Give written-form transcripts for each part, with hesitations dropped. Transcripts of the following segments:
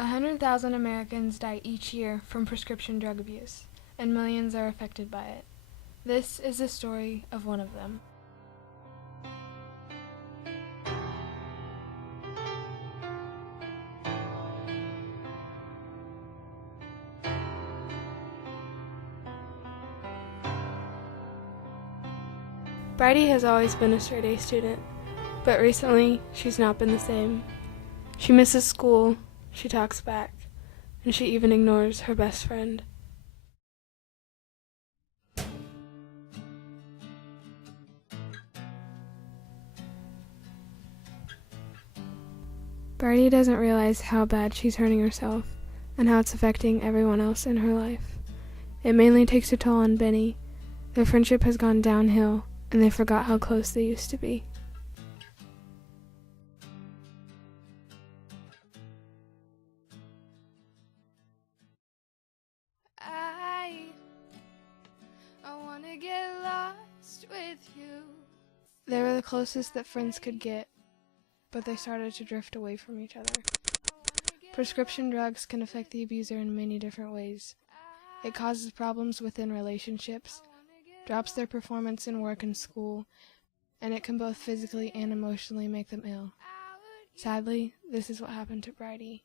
100,000 Americans die each year from prescription drug abuse, and millions are affected by it. This is the story of one of them. Bridie has always been a straight-A student, but recently she's not been the same. She misses school, she talks back, and she even ignores her best friend. Bridie doesn't realize how bad she's hurting herself and how it's affecting everyone else in her life. It mainly takes a toll on Benny. Their friendship has gone downhill, and they forgot how close they used to be. I wanna get lost with you. They were the closest that friends could get, but they started to drift away from each other. Prescription drugs can affect the abuser in many different ways. It causes problems within relationships, drops their performance in work and school, and it can both physically and emotionally make them ill. Sadly, this is what happened to Bridie.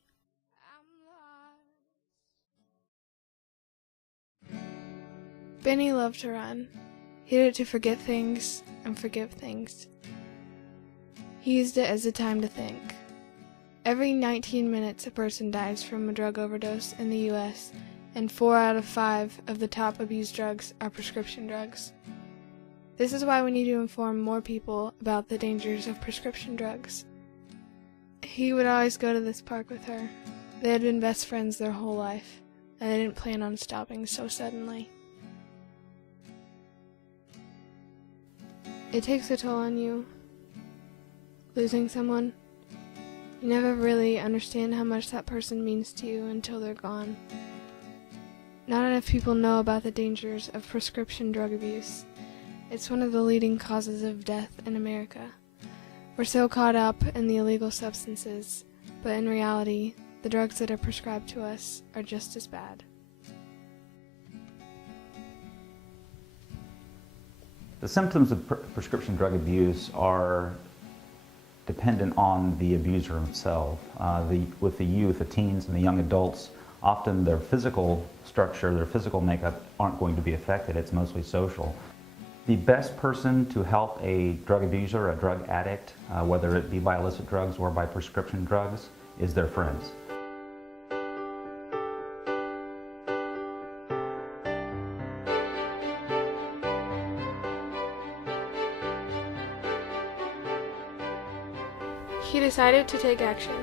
Benny loved to run. He did it to forget things and forgive things. He used it as a time to think. Every 19 minutes a person dies from a drug overdose in the U.S., and 4 out of 5 of the top abused drugs are prescription drugs. This is why we need to inform more people about the dangers of prescription drugs. He would always go to this park with her. They had been best friends their whole life, and they didn't plan on stopping so suddenly. It takes a toll on you. Losing someone, you never really understand how much that person means to you until they're gone. Not enough people know about the dangers of prescription drug abuse. It's one of the leading causes of death in America. We're so caught up in the illegal substances, but in reality, the drugs that are prescribed to us are just as bad. The symptoms of prescription drug abuse are dependent on the abuser himself. With the youth, the teens, and the young adults, often their physical structure, their physical makeup aren't going to be affected. It's mostly social. The best person to help a drug abuser, a drug addict, whether it be by illicit drugs or by prescription drugs, is their friends. He decided to take action.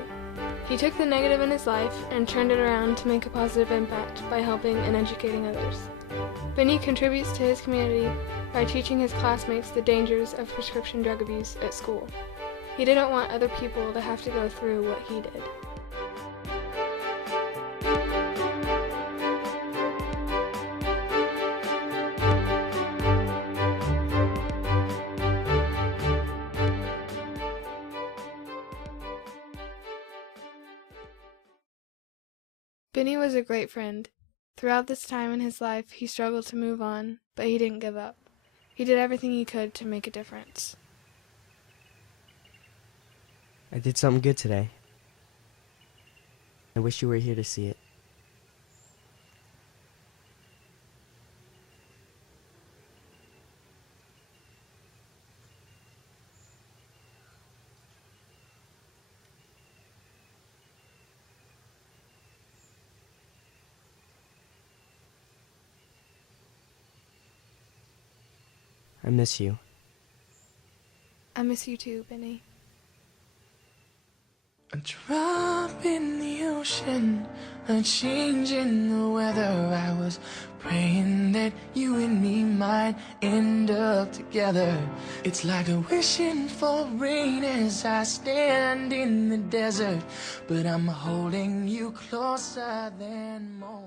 He took the negative in his life and turned it around to make a positive impact by helping and educating others. Benny contributes to his community by teaching his classmates the dangers of prescription drug abuse at school. He didn't want other people to have to go through what he did. Benny was a great friend. Throughout this time in his life, he struggled to move on, but he didn't give up. He did everything he could to make a difference. I did something good today. I wish you were here to see it. I miss you. I miss you too, Benny. A drop in the ocean, a change in the weather. I was praying that you and me might end up together. It's like a wishing for rain as I stand in the desert, but I'm holding you closer than most.